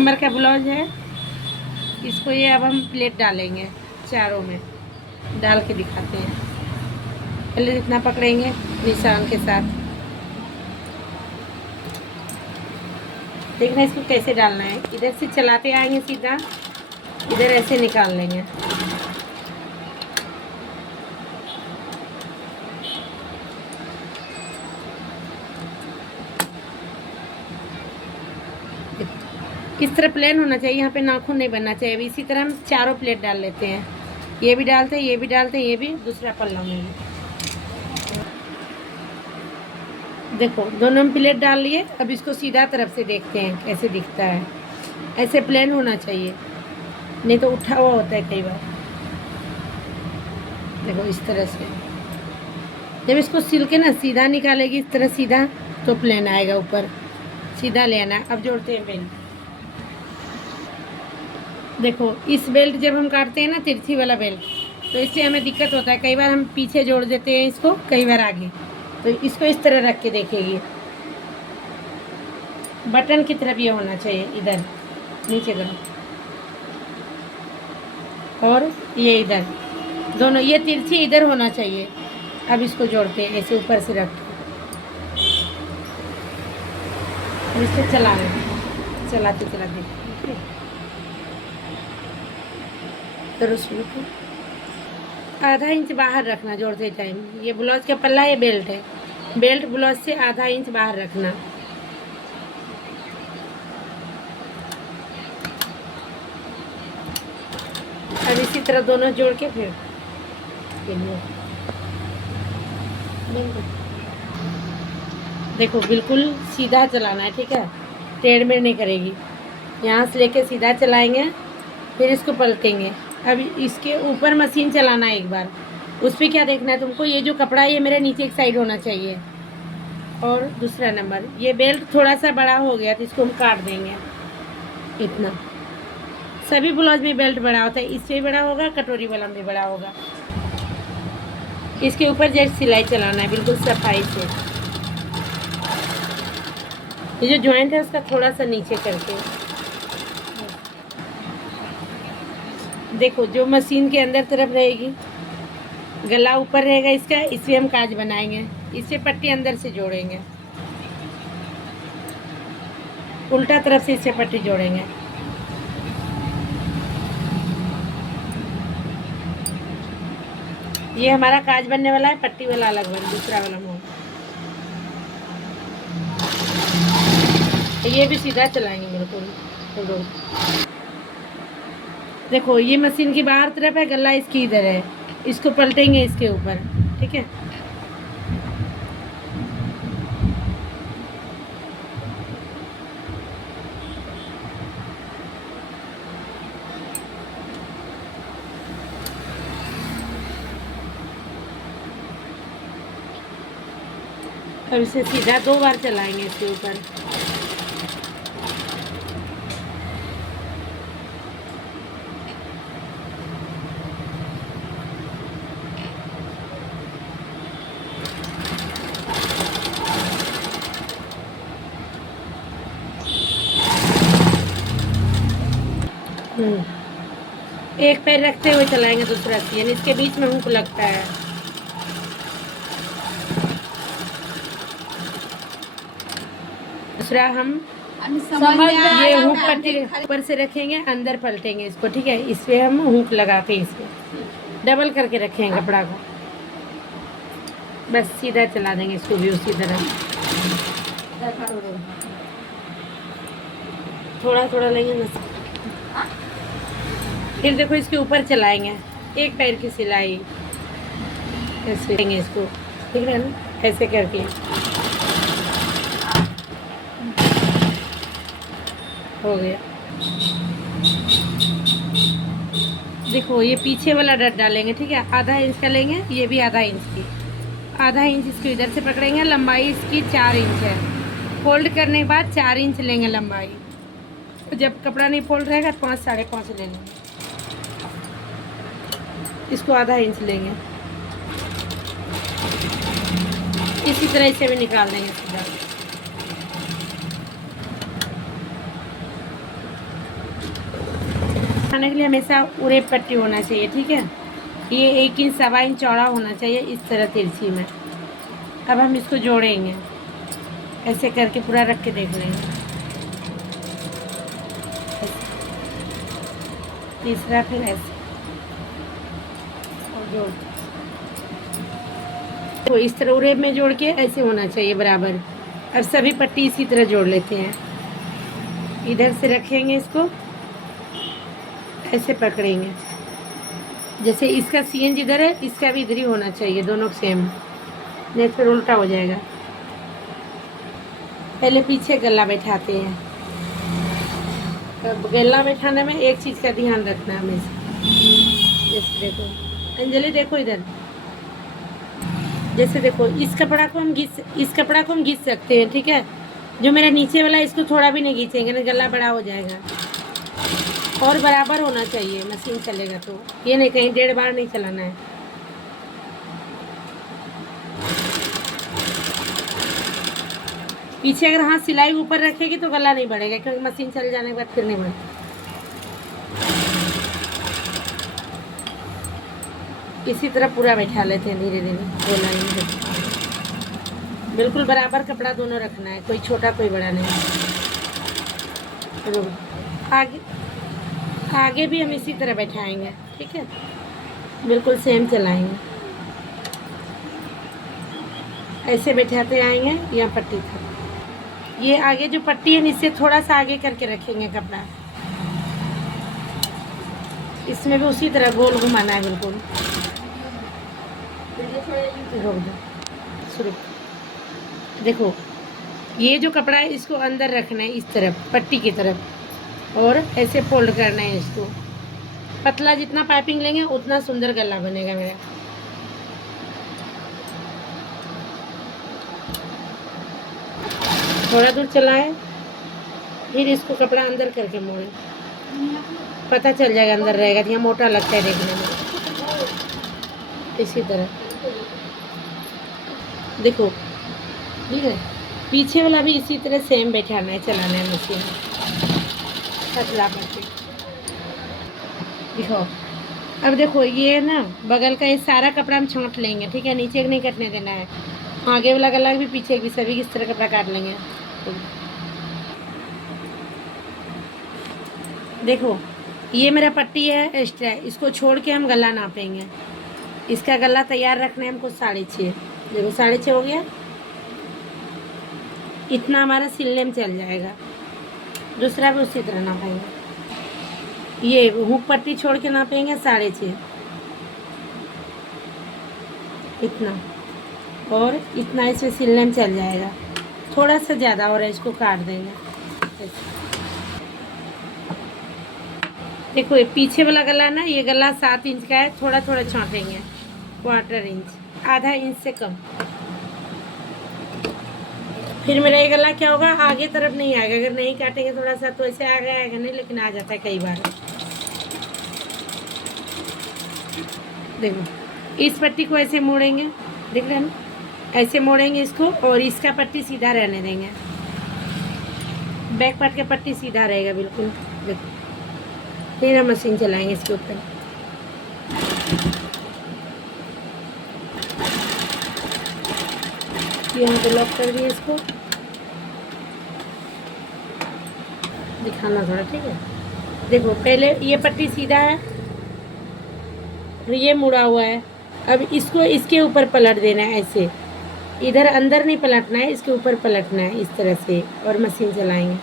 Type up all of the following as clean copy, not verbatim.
Number का blouse है। इसको ये अब हम प्लेट डालेंगे, चारों में डाल के दिखाते हैं। पहले इतना पकड़ेंगे निशान के साथ, देखना इसको कैसे डालना है। इधर से चलाते आएंगे सीधा, इधर ऐसे निकाल लेंगे। इस तरह प्लेन होना चाहिए, यहाँ पे नाखून नहीं बनना चाहिए। अभी इसी तरह हम चारों प्लेट डाल लेते हैं। ये भी डालते हैं, ये भी डालते हैं, ये भी दूसरा पल्ला में भी। देखो दोनों में प्लेट डाल लिए। अब इसको सीधा तरफ से देखते हैं कैसे दिखता है। ऐसे प्लेन होना चाहिए, नहीं तो उठा हुआ होता है कई बार। देखो इस तरह से जब इसको सिल के ना सीधा निकालेगी, इस तरह सीधा, तो प्लेन आएगा ऊपर। सीधा ले आना। अब जोड़ते हैं बेल्ट। देखो इस बेल्ट जब हम काटते हैं ना, तिरछी वाला बेल्ट, तो इससे हमें दिक्कत होता है। कई बार हम पीछे जोड़ देते हैं इसको, कई बार आगे। तो इसको इस तरह रख के देखेगी। बटन की तरफ ये होना चाहिए, इधर नीचे करो, और ये इधर, दोनों ये तिरछी इधर होना चाहिए। अब इसको जोड़ते हैं ऐसे ऊपर से रख के। इसको चलाते चलाते करो शुरू। आधा इंच बाहर रखना जोड़ते टाइम। ये ब्लाउज का पल्ला, ये बेल्ट है। बेल्ट ब्लाउज से आधा इंच बाहर रखना। अब इसी तरह दोनों जोड़ के फिर देखो बिल्कुल सीधा चलाना है, ठीक है। टेढ़ मेढ़ नहीं करेगी। यहाँ से लेके सीधा चलाएंगे, फिर इसको पलटेंगे। अब इसके ऊपर मशीन चलाना है एक बार। उस पर क्या देखना है तुमको, ये जो कपड़ा है ये मेरे नीचे एक साइड होना चाहिए। और दूसरा नंबर, ये बेल्ट थोड़ा सा बड़ा हो गया तो इसको हम काट देंगे इतना। सभी ब्लाउज में बेल्ट बड़ा होता है, इससे भी बड़ा होगा, कटोरी वाला में भी बड़ा होगा। इसके ऊपर जैसे सिलाई चलाना है बिल्कुल सफाई से। ये जो जॉइंट है उसका थोड़ा सा नीचे करके। देखो जो मशीन के अंदर तरफ रहेगी, गला ऊपर रहेगा इसका, इससे हम काज बनाएंगे। इससे पट्टी अंदर से जोड़ेंगे, उल्टा तरफ से इससे पट्टी जोड़ेंगे। ये हमारा काज बनने वाला है, पट्टी वाला अलग बन, दूसरा वाला मोड़। ये भी सीधा चलाएंगे बिल्कुल। देखो ये मशीन की बाहर तरफ है, गला इसकी इधर है। इसको पलटेंगे इसके ऊपर, ठीक है। अब इसे सीधा 2 बार चलाएंगे इसके ऊपर। एक पैर रखते हुए चलाएंगे, दूसरा यानी इसके बीच में हुक लगता है। दूसरा हम ये हुक पट्टी ऊपर से रखेंगे, अंदर पलटेंगे इसको, ठीक है। इस पे हम हुक लगा के इसको डबल करके रखेंगे कपड़ा को। बस सीधा चला देंगे इसको भी उसी तरह। थोड़ा थोड़ा लेंगे ना, फिर देखो इसके ऊपर चलाएंगे। एक पैर की सिलाई ऐसे लेंगे इसको, ठीक है ना, ऐसे करके। हो गया। देखो ये पीछे वाला डट डालेंगे, ठीक है। आधा इंच का लेंगे, ये भी आधा इंच की। आधा इंच इसको इधर से पकड़ेंगे। लंबाई इसकी 4 इंच है। फोल्ड करने के बाद 4 इंच लेंगे लंबाई। जब कपड़ा नहीं फोल्ड रहेगा तो 5 साढ़े 5 ले लेंगे। इसको आधा इंच लेंगे। इसी तरह इसे भी निकाल देंगे सीधा। होने के लिए हमेशा उरे पट्टी होना चाहिए, ठीक है। ये 1 इंच 1.25 इंच चौड़ा होना चाहिए, इस तरह तिरछी में। अब हम इसको जोड़ेंगे, ऐसे करके पूरा रख के देख लेंगे। तीसरा फिर ऐसे और जोड़, तो इस तरह उरे में जोड़ के ऐसे होना चाहिए बराबर। अब सभी पट्टी इसी तरह जोड़ लेते हैं। इधर से रखेंगे, इसको ऐसे पकड़ेंगे, जैसे इसका सीएन जिधर है इसका भी इधर ही होना चाहिए, दोनों सेम, नहीं फिर उल्टा हो जाएगा। पहले पीछे गला बैठाते हैं। अब गला बैठाने में एक चीज़ का ध्यान रखना है हमेशा, जैसे देखो अंजलि, देखो इधर, जैसे देखो इस कपड़ा को हम घिस सकते हैं, ठीक है। जो मेरा नीचे वाला इसको थोड़ा भी नहीं घींचेंगे ना, गला बड़ा हो जाएगा। और बराबर होना चाहिए, मशीन चलेगा तो। ये नहीं कहीं 1.5 बार नहीं चलाना है। पीछे अगर हाथ सिलाई ऊपर रखेगी तो गला नहीं बढ़ेगा, क्योंकि मशीन चल जाने के बाद फिर नहीं बढ़ेगा। इसी तरह पूरा बैठा लेते हैं धीरे धीरे, 2 लाइन में। बिल्कुल बराबर कपड़ा दोनों रखना है, कोई छोटा कोई बड़ा नहीं। आगे भी हम इसी तरह बैठाएंगे, ठीक है। बिल्कुल सेम चलाएंगे, ऐसे बैठाते आएंगे यहाँ पट्टी तक। ये आगे जो पट्टी है इससे थोड़ा सा आगे करके रखेंगे कपड़ा। इसमें भी उसी तरह गोल घुमाना है, बिल्कुल। रोक दो, शुरू। देखो ये जो कपड़ा है इसको अंदर रखना है, इस तरफ पट्टी की तरफ, और ऐसे फोल्ड करना है इसको। पतला जितना पाइपिंग लेंगे उतना सुंदर गला बनेगा मेरा। थोड़ा दूर चलाए, फिर इसको कपड़ा अंदर करके मोड़े, पता चल जाएगा अंदर रहेगा। यहाँ मोटा लगता है देखने में। इसी तरह देखो, ठीक है। पीछे वाला भी इसी तरह सेम बैठाना है, चलाना है मशीन, पतला करके। देखो अब देखो ये ना बगल का ये सारा कपड़ा हम छांट लेंगे, ठीक है। नीचे नहीं कटने देना है, आगे वाला गला भी पीछे भी सभी इस तरह कपड़ा काट लेंगे। देखो ये मेरा पट्टी है एक्स्ट्रा, इसको छोड़ के हम गला नापेंगे। इसका गला तैयार रखना है हमको 6.5। देखो 6.5 हो गया, इतना हमारा सिलने में चल जाएगा। दूसरा भी उसी तरह नापेंगे। ये हुक पट्टी छोड़ के नापेंगे 6.5, इतना, और इतना इसमें सिलने में चल जाएगा। थोड़ा सा ज़्यादा और इसको काट देंगे। देखो ये पीछे वाला गला ना, ये गला 7 इंच का है, थोड़ा थोड़ा छाँटेंगे, 1/4 इंच, आधा इंच से कम। फिर मेरा ये गला क्या होगा, आगे तरफ नहीं आएगा। अगर नहीं काटेंगे थोड़ा सा तो ऐसे आगे आएगा नहीं, लेकिन आ जाता है कई बार। देखो इस पट्टी को ऐसे मोड़ेंगे, देख रहे हैं ना, ऐसे मोड़ेंगे इसको, और इसका पट्टी सीधा रहने देंगे। बैक पार्ट का पट्टी सीधा रहेगा बिल्कुल। देखो फिर हम मशीन चलाएंगे इसके ऊपर। यहाँ पे लॉक कर दिए इसको, दिखाना थोड़ा, ठीक है। देखो पहले ये पट्टी सीधा है, फिर ये मुड़ा हुआ है। अब इसको इसके ऊपर पलट देना है, ऐसे इधर अंदर नहीं पलटना है, इसके ऊपर पलटना है इस तरह से, और मशीन चलाएंगे।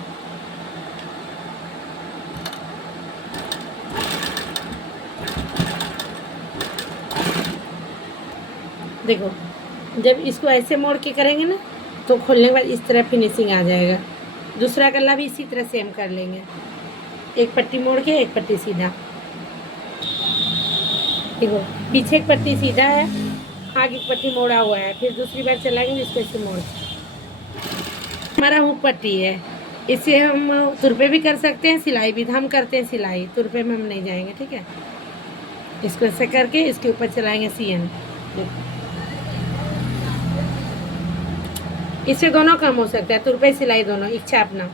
देखो जब इसको ऐसे मोड़ के करेंगे ना, तो खोलने के बाद इस तरह फिनिशिंग आ जाएगा। दूसरा गला भी इसी तरह सेम कर लेंगे, एक पट्टी मोड़ के एक पट्टी सीधा। देखो पीछे एक पट्टी सीधा है, आगे एक पट्टी मोड़ा हुआ है। फिर दूसरी बार चलाएंगे इसको ऐसे मोड़। हमारा हुक पट्टी है, इससे हम तुरपे भी कर सकते हैं, सिलाई भी हम करते हैं। सिलाई तुरपे में हम नहीं जाएंगे, ठीक है। इसको ऐसे करके इसके ऊपर चलाएंगे सीएन। इससे दोनों कम हो सकता है, तुरपे सिलाई दोनों, इच्छा अपना।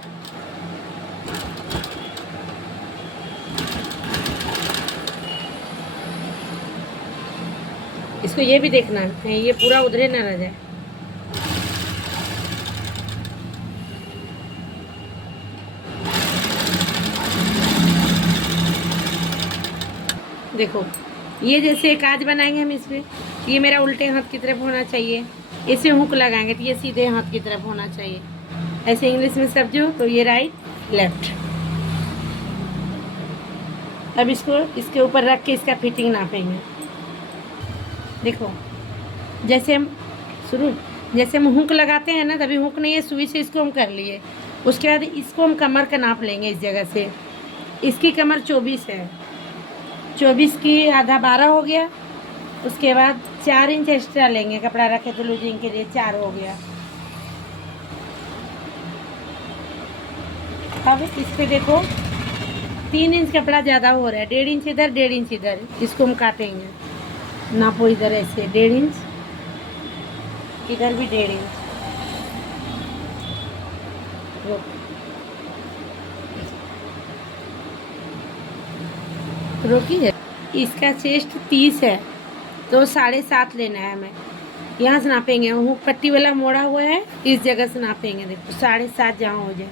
इसको ये भी देखना है, ये पूरा उधरे ना रह जाए। देखो ये जैसे काज बनाएंगे हम इसमें, ये मेरा उल्टे हाथ की तरफ होना चाहिए। इसे हुक लगाएंगे तो ये सीधे हाथ की तरफ होना चाहिए। ऐसे इंग्लिश में समझो तो ये राइट लेफ्ट। अब इसको इसके ऊपर रख के इसका फिटिंग नापेंगे। देखो जैसे हम जैसे हम हुक लगाते हैं ना, तभी हुक नहीं है, सुई से इसको हम कर लिए। उसके बाद इसको हम कमर का नाप लेंगे इस जगह से। इसकी कमर 24 है, 24 की आधा 12 हो गया। उसके बाद 4 इंच एक्स्ट्रा लेंगे, कपड़ा रखे तो लूजिंग के लिए 4 हो गया। अब इस पर देखो 3 इंच कपड़ा ज़्यादा हो रहा है, 1.5 इंच इधर 1.5 इंच इधर। इसको हम काटेंगे, नापो इधर ऐसे 1.5 इंच, इधर भी 1.5 इंच। रोकिए। इसका चेस्ट 30 है तो 7.5 लेना है हमें। यहाँ से नापेंगे, वो पट्टी वाला मोड़ा हुआ है, इस जगह से नापेंगे। देखो 7.5 जहाँ हो जाए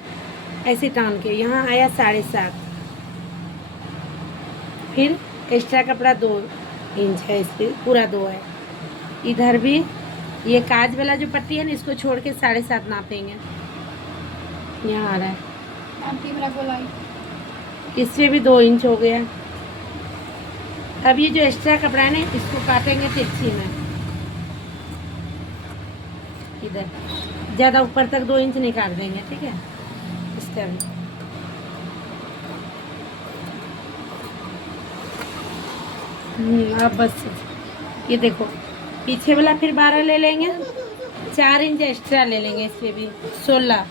ऐसे टान के यहाँ आया 7.5। फिर एक्स्ट्रा कपड़ा 2 इंच है, इस पर पूरा 2 है। इधर भी ये काज वाला जो पट्टी है ना, इसको छोड़ के 7.5 नापेंगे। यहाँ आ रहा है, इससे भी 2 इंच हो गया। अब ये जो एक्स्ट्रा कपड़ा है ना, इसको काटेंगे तिरछी में। इधर ज़्यादा ऊपर तक 2 इंच नहीं काट देंगे, ठीक है। इसका भी अब बस ये देखो पीछे वाला फिर 12 ले लेंगे, 4 इंच एक्स्ट्रा ले लेंगे। इस पर भी 16,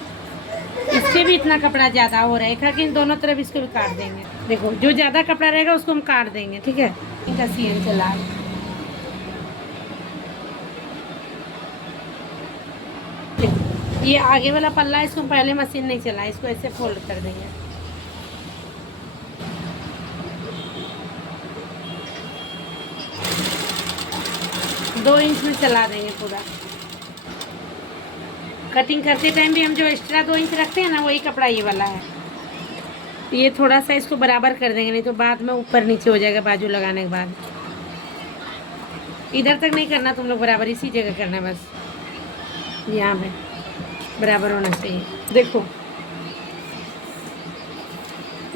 इस पर भी इतना कपड़ा ज़्यादा हो रहा है, कि इन दोनों तरफ इसको भी काट देंगे। देखो जो ज़्यादा कपड़ा रहेगा उसको हम काट देंगे, ठीक है। इनका सीएन चला ये आगे वाला पल्ला है, इसको पहले मशीन नहीं चला, इसको ऐसे फोल्ड कर देंगे। दो इंच में चला देंगे पूरा। कटिंग करते टाइम भी हम जो एक्स्ट्रा 2 इंच रखते हैं ना, वही कपड़ा ये वाला है। ये थोड़ा सा इसको बराबर कर देंगे, नहीं तो बाद में ऊपर नीचे हो जाएगा बाजू लगाने के बाद। इधर तक नहीं करना तुम लोग, बराबर इसी जगह करना है बस, यहाँ पे बराबर होना चाहिए। देखो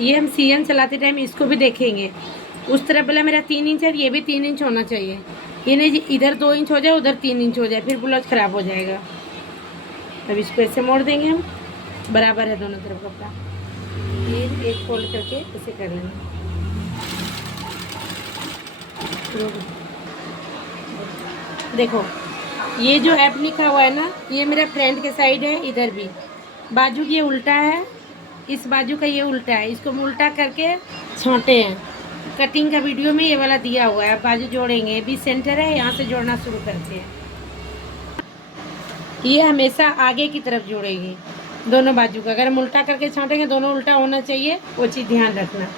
ये हम सीएन चलाते टाइम इसको भी देखेंगे। उस तरफ वाला मेरा 3 इंच है, ये भी 3 इंच होना चाहिए। ये नहीं इधर 2 इंच हो जाए उधर 3 इंच हो जाए, फिर ब्लाउज ख़राब हो जाएगा। अब इसको ऐसे मोड़ देंगे हम, बराबर है दोनों तरफ कपड़ा। ये एक फोल्ड करके इसे कर लेंगे। देखो ये जो ऐप लिखा हुआ है ना, ये मेरा फ्रंट के साइड है। इधर भी बाजू ये उल्टा है, इस बाजू का ये उल्टा है। इसको हम उल्टा करके छांटे हैं। कटिंग का वीडियो में ये वाला दिया हुआ है। बाजू जोड़ेंगे, भी सेंटर है, यहाँ से जोड़ना शुरू करते हैं। ये हमेशा आगे की तरफ जोड़ेगी दोनों बाजू का। अगर हम उल्टा करके छांटेंगे, दोनों उल्टा होना चाहिए, वो चीज़ ध्यान रखना।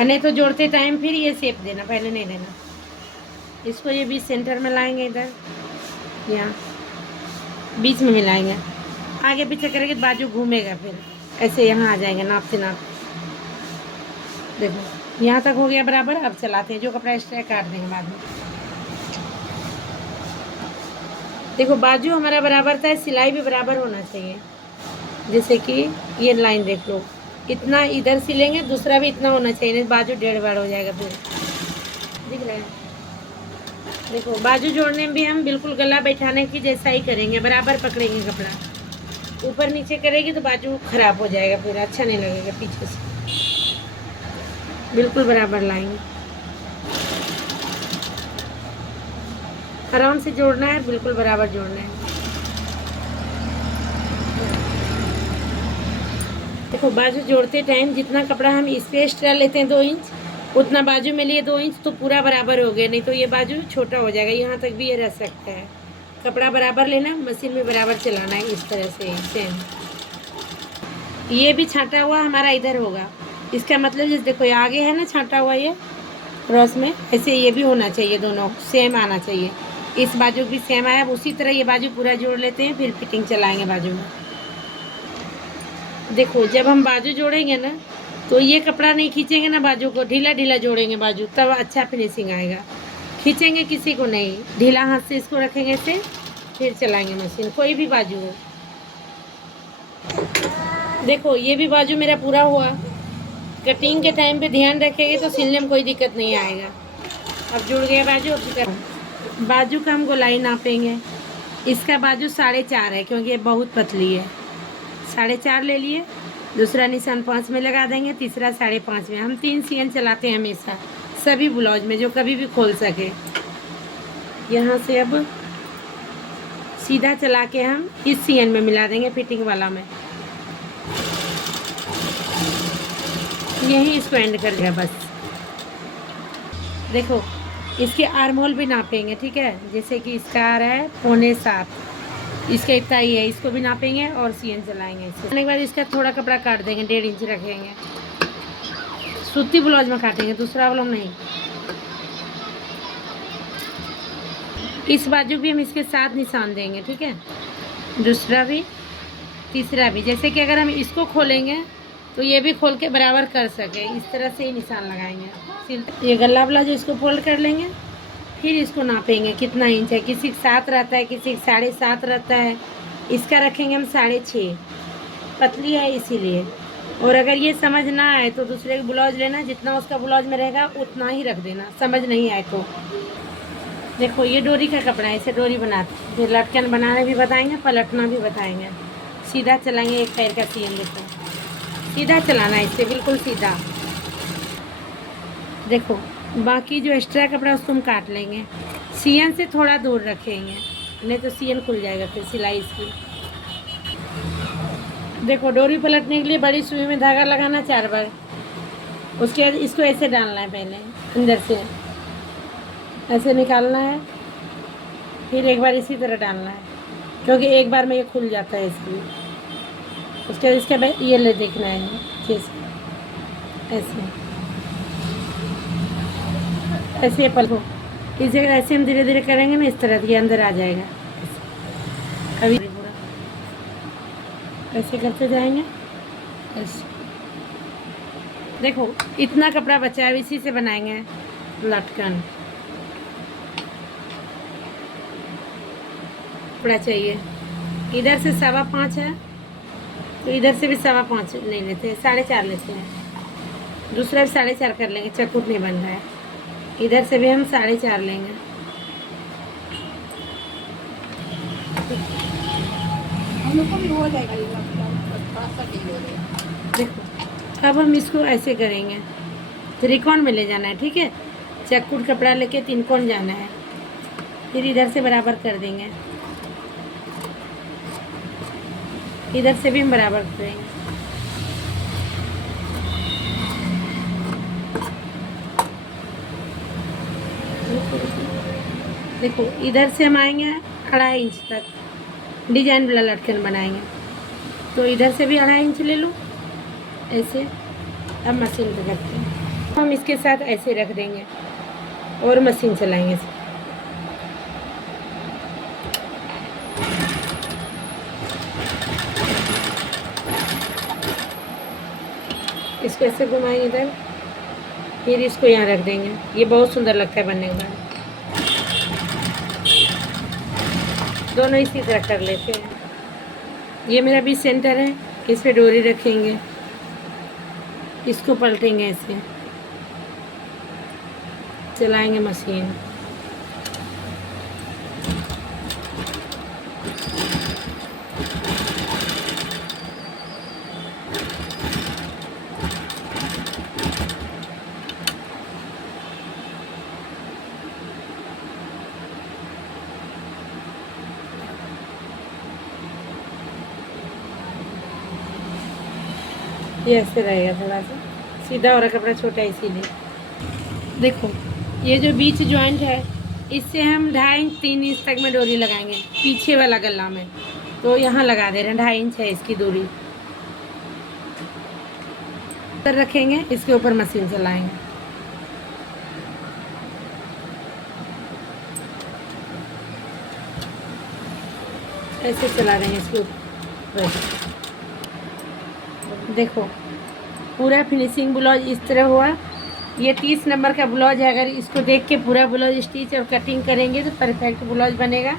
नहीं तो जोड़ते टाइम फिर ये शेप देना, पहले नहीं देना। इसको ये बीच सेंटर में लाएंगे, इधर यहाँ बीच में हिलाएंगे। आगे पीछे करेंगे तो बाजू घूमेगा, फिर ऐसे यहाँ आ जाएंगे नापते नाप। देखो यहाँ तक हो गया बराबर। अब चलाते हैं, जो कपड़ा एक्स्ट्रा काट देंगे बाद में। देखो बाजू हमारा बराबर था, सिलाई भी बराबर होना चाहिए। जैसे कि ये लाइन देख लो, इतना इधर सिलेंगे, दूसरा भी इतना होना चाहिए, नहीं बाजू 1.5 बार हो जाएगा। फिर दिख रहा है। देखो बाजू जोड़ने में भी हम बिल्कुल गला बैठाने की जैसा ही करेंगे, बराबर पकड़ेंगे कपड़ा। ऊपर नीचे करेगी तो बाजू खराब हो जाएगा, फिर अच्छा नहीं लगेगा। पीछे से बिल्कुल बराबर लाएंगे, आराम से जोड़ना है, बिल्कुल बराबर जोड़ना है। देखो बाजू जोड़ते टाइम जितना कपड़ा हम इस पे एक्स्ट्रा लेते हैं 2 इंच, उतना बाजू में लिए 2 इंच तो पूरा बराबर हो गया। नहीं तो ये बाजू छोटा हो जाएगा, यहाँ तक भी ये रह सकता है। कपड़ा बराबर लेना, मशीन में बराबर चलाना है, इस तरह से सेम। ये भी छांटा हुआ हमारा इधर होगा। इसका मतलब जैसे देखो ये आगे है ना छांटा हुआ, ये क्रॉस में, ऐसे ये भी होना चाहिए, दोनों सेम आना चाहिए। इस बाजू भी सेम आया, अब उसी तरह ये बाजू पूरा जोड़ लेते हैं, फिर फिटिंग चलाएंगे बाजू में। देखो जब हम बाजू जोड़ेंगे ना, तो ये कपड़ा नहीं खींचेंगे ना बाजू को, ढीला ढीला जोड़ेंगे बाजू, तब अच्छा फिनिशिंग आएगा। खींचेंगे किसी को नहीं, ढीला हाथ से इसको रखेंगे ऐसे, फिर चलाएंगे मशीन, कोई भी बाजू हो। देखो ये भी बाजू मेरा पूरा हुआ। कटिंग के टाइम पे ध्यान रखेंगे तो सिलने में कोई दिक्कत नहीं आएगा। अब जुड़ गया बाजू। अब बाजू का हम गोलाई नापेंगे। इसका बाजू 4.5 है, क्योंकि ये बहुत पतली है। 4.5 ले लिए, दूसरा निशान 5 में लगा देंगे, तीसरा 5.5 में। हम 3 सीएन चलाते हैं हमेशा सभी ब्लाउज में, जो कभी भी खोल सके। यहाँ से अब सीधा चला के हम इस सीएन में मिला देंगे, फिटिंग वाला में। यही इसको एंड कर दिया बस। देखो इसके आर्म होल भी नापेंगे, ठीक है। जैसे कि इसका आ रहा है 6.25, इसका इतना ही है, इसको भी नापेंगे और सीएन चलाएंगे। इसके के बाद इसका थोड़ा कपड़ा काट देंगे, 1.5 इंच रखेंगे। सूती ब्लाउज में काटेंगे, दूसरा ब्लाउज नहीं। इस बाजू भी हम इसके साथ निशान देंगे, ठीक है। दूसरा भी, तीसरा भी। जैसे कि अगर हम इसको खोलेंगे तो ये भी खोल के बराबर कर सके, इस तरह से ही निशान लगाएंगे। ये गला ब्लाउज इसको फोल्ड कर लेंगे, फिर इसको नापेंगे कितना इंच है। किसी का 7 रहता है, किसी का 7.5 रहता है। इसका रखेंगे हम 6.5, पतली है इसीलिए। और अगर ये समझ ना आए तो दूसरे का ब्लाउज लेना, जितना उसका ब्लाउज में रहेगा उतना ही रख देना, समझ नहीं आए तो। देखो ये डोरी का कपड़ा है, इसे डोरी बनाते हैं, फिर लटकन बनाना भी बताएंगे, पलटना भी बताएंगे। सीधा चलाएंगे, एक पैर का सीएन। देखो सीधा चलाना है इससे, बिल्कुल सीधा। देखो बाकी जो एक्स्ट्रा कपड़ा उसको हम काट लेंगे, सीएन से थोड़ा दूर रखेंगे, नहीं तो सीएन खुल जाएगा फिर सिलाई इसकी। देखो डोरी पलटने के लिए बड़ी सुई में धागा लगाना 4 बार। उसके बाद इसको ऐसे डालना है, पहले अंदर से ऐसे निकालना है, फिर एक बार इसी तरह डालना है, क्योंकि एक बार में ये खुल जाता है इसलिए। उसके बाद इसके बाद ये ले देखना है, जैसे ऐसे ऐसे पलटो। इस जगह ऐसे हम धीरे धीरे करेंगे ना, इस तरह ये अंदर आ जाएगा। अभी पूरा ऐसे करते जाएंगे ऐसे। देखो इतना कपड़ा बचा है, इसी से बनाएंगे लटकन। कपड़ा चाहिए, इधर से 5.25 है, तो इधर से भी 5.25 नहीं लेते, 4.5 लेते हैं। दूसरा भी 4.5 कर लेंगे, चकुट नहीं बन रहा है। इधर से भी हम 4.5 लेंगे। हम लोग को भी हो जाएगा, देखो अब हम इसको ऐसे करेंगे, त्रिकोण में ले जाना है, ठीक है। चकुट कपड़ा लेके 3 कोण जाना है, फिर इधर से बराबर कर देंगे, इधर से भी हम बराबर करेंगे। देखो इधर से हम आएंगे 2.5 इंच तक, डिजाइन वाला लटकन बनाएंगे, तो इधर से भी 2.5 इंच ले लो ऐसे। अब मशीन पे रखते हैं, हम इसके साथ ऐसे रख देंगे और मशीन चलाएंगे। इसको ऐसे घुमाएंगे इधर, फिर इसको यहाँ रख देंगे। ये बहुत सुंदर लगता है बनने के बाद। दोनों इसी तरह कर लेते हैं। ये मेरा भी सेंटर है, इस पे डोरी रखेंगे, इसको पलटेंगे ऐसे, चलाएंगे मशीन। ये ऐसे रहेगा, थोड़ा सा सीधा हो रहा, कपड़ा छोटा है इसीलिए। देखो ये जो बीच जॉइंट है, इससे हम 2.5 इंच 3 इंच तक में डोरी लगाएंगे पीछे वाला गला में, तो यहाँ लगा दे रहे हैं। 2.5 इंच है इसकी दूरी। इधर रखेंगे, इसके ऊपर मशीन चलाएंगे। ऐसे चला रहे हैं इसके ऊपर। देखो पूरा फिनिशिंग ब्लाउज इस तरह हुआ। ये 30 नंबर का ब्लाउज है। अगर इसको देख के पूरा ब्लाउज स्टिच और कटिंग करेंगे तो परफेक्ट ब्लाउज बनेगा।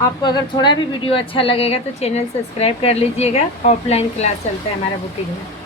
आपको अगर थोड़ा भी वीडियो अच्छा लगेगा तो चैनल सब्सक्राइब कर लीजिएगा। ऑफलाइन क्लास चलता है हमारा बुटीक में।